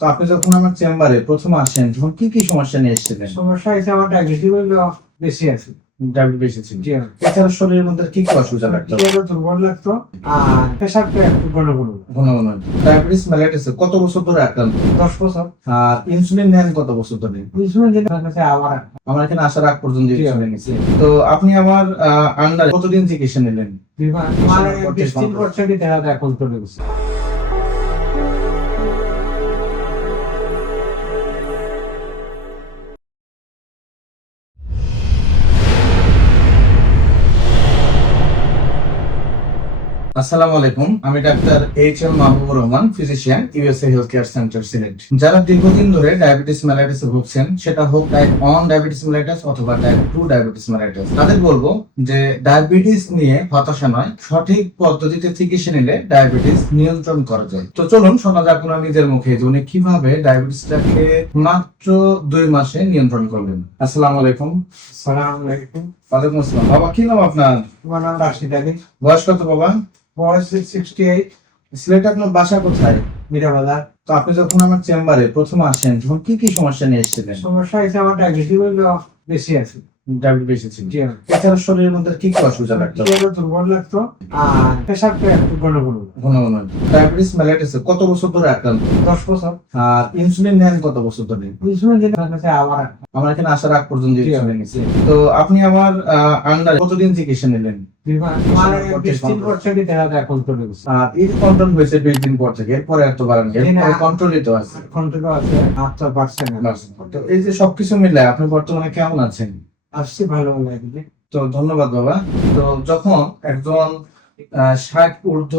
তো আপনি যখন আমার চেম্বারে প্রথম আসেন তখন কি কি সমস্যা নিয়ে এসেছিলেন? সমস্যা হয়েছে আমার ডায়াবেটিস বেশি আছে। ডায়াবেটিস বেশি ছিল। জি এছাড়া শরীরের মধ্যে কি কি অসুবিধা লাগতো? পেটে দুর্বল লাগতো আর প্রেশারটা একটু ঘন ঘন। ঘন ঘন। ডায়াবেটিস মেলাইটিসে কত বছর ধরে আক্রান্ত? 10 বছর। আর ইনসুলিন নেন কত বছর ধরে? ইনসুলিন দিলে কাছে আমার আমার এখানে আসার আগ পর্যন্ত জি। ইনসুলিন নিয়েছি। তো আপনি আমার আন্ডারে কতদিন চিকিৎসা নিলেন? আমার 20-30% দেখা যায় এখন চলে গেছে। আসসালামু আলাইকুম, আমি doctor HM. Mahbubur Rahman, physician, USA health care centre Sylhet. যারা দীর্ঘদিন ধরে ডায়াবেটিস মেলাইটিসে ভুগছেন, সেটা হোক টাইপ 1 ডায়াবেটিস মেলাইটিস অথবা টাইপ 2 ডায়াবেটিস মেলাইটিস, তাদের বলবো যে ডায়াবেটিস নিয়ে হতাশা নয়, সঠিক পদ্ধতিতে চিকিৎসা নিলে ডায়াবেটিস নিয়ন্ত্রণ করা যায়। তো চলুন শোনা যাক ওনার নিজের মুখে যে উনি কিভাবে ডায়াবেটিসটাকে মাত্র 2 মাসে নিয়ন্ত্রণ করবেন। আসসালামু আলাইকুম। আসসালামু আলাইকুম। ওয়ালাইকুম আসসালাম। বাবা, কি নাম আপনার? আমার নাম রাশিদ আলী। বয়স কত বাবা? বয়স 68। সিলেটে আপনার বাসা কোথায়? মিরাবাজার। তো আপনি যখন আমার চেম্বারে প্রথম আসেন তখন কি কি সমস্যা নিয়ে এসেছিলেন? সমস্যা হয়েছে আমার ডায়াবেটিস বেশি আছে। ডায়াবেটিস বেশি ছিল। জি এছাড়া শরীরের মধ্যে কি কি অসুবিধা লাগতো? পেটে দুর্বল লাগতো আর প্রেশারটা একটু ঘন ঘন। ঘন ঘন। ডায়াবেটিস মেলাইটিসে কত বছর ধরে আক্রান্ত? 10 বছর। আর ইনসুলিন নেন কত বছর ধরে? ইনসুলিন দিলে কাছে আমার আমার এখানে আসার আগ পর্যন্ত জি। ইনসুলিন নিয়েছি। তো আপনি আমার আন্ডারে কতদিন চিকিৎসা নিলেন? আমার 20-30% দেখা যায় এখন চলে গেছে। আর এই কন্ট্রোল হয়েছে 20 দিন পর থেকে, এরপরে এত বাড়ান, এরপরে কন্ট্রোলই তো আছে। কন্ট্রোল আছে 8%। তো এই যে সবকিছু মিলে আপনি বর্তমানে কেমন আছেন? আসছি ভালো লাগে। তো ধন্যবাদ বাবা। তো যখন একজন 60 ঊর্ধ্ব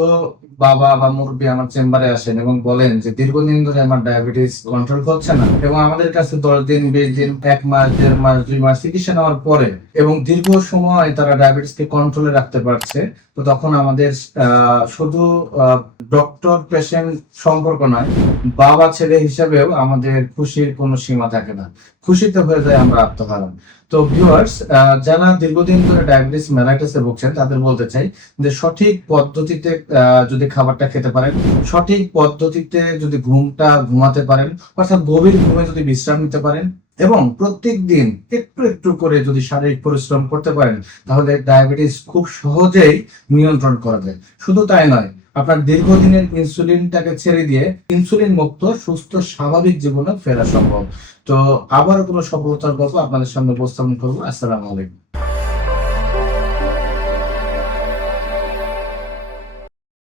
বাবা বা মুরব্বী আমার চেম্বারে আসেন এবং বলেন যে দীর্ঘদিন ধরে আমার ডায়াবেটিস কন্ট্রোল হচ্ছে না, এবং আমাদের কাছে 10 দিন 20 দিন 1 মাস 1.5 মাস 2 মাস চিকিৎসা নেওয়ার পরে এবং দীর্ঘ সময় তারা ডায়াবেটিসকে কন্ট্রোলে রাখতে পারছে, তো তখন আমাদের শুধু ডক্টর পেশেন্ট সম্পর্ক নয়, বাবা ছেলে হিসেবেও আমাদের খুশির কোনো সীমা থাকে না। খুশিতে হয়ে যায় আমরা আত্মহারা। তো ভিউয়ার্স, যারা দীর্ঘদিন ধরে ডায়াবেটিস মেলাইটিসে ভুগছেন তাদের বলতে চাই যে সঠিক পদ্ধতিতে যদি খাবারটা খেতে পারেন, সঠিক পদ্ধতিতে যদি ঘুমাতে পারেন, অর্থাৎ গভীর ঘুমে যদি বিশ্রাম নিতে পারেন এবং প্রত্যেক দিন একটু একটু করে যদি শারীরিক পরিশ্রম করতে পারেন, তাহলে ডায়াবেটিস খুব সহজেই নিয়ন্ত্রণ করা যায়। শুধু তাই নয়, আপনার দীর্ঘদিনের ইনসুলিনটাকে ছেড়ে দিয়ে ইনসুলিন মুক্ত সুস্থ স্বাভাবিক জীবনে ফেরা সম্ভব। তো আবার কোনো সফলতার গল্প আপনাদের সামনে উপস্থাপন করবো। আসসালামু আলাইকুম।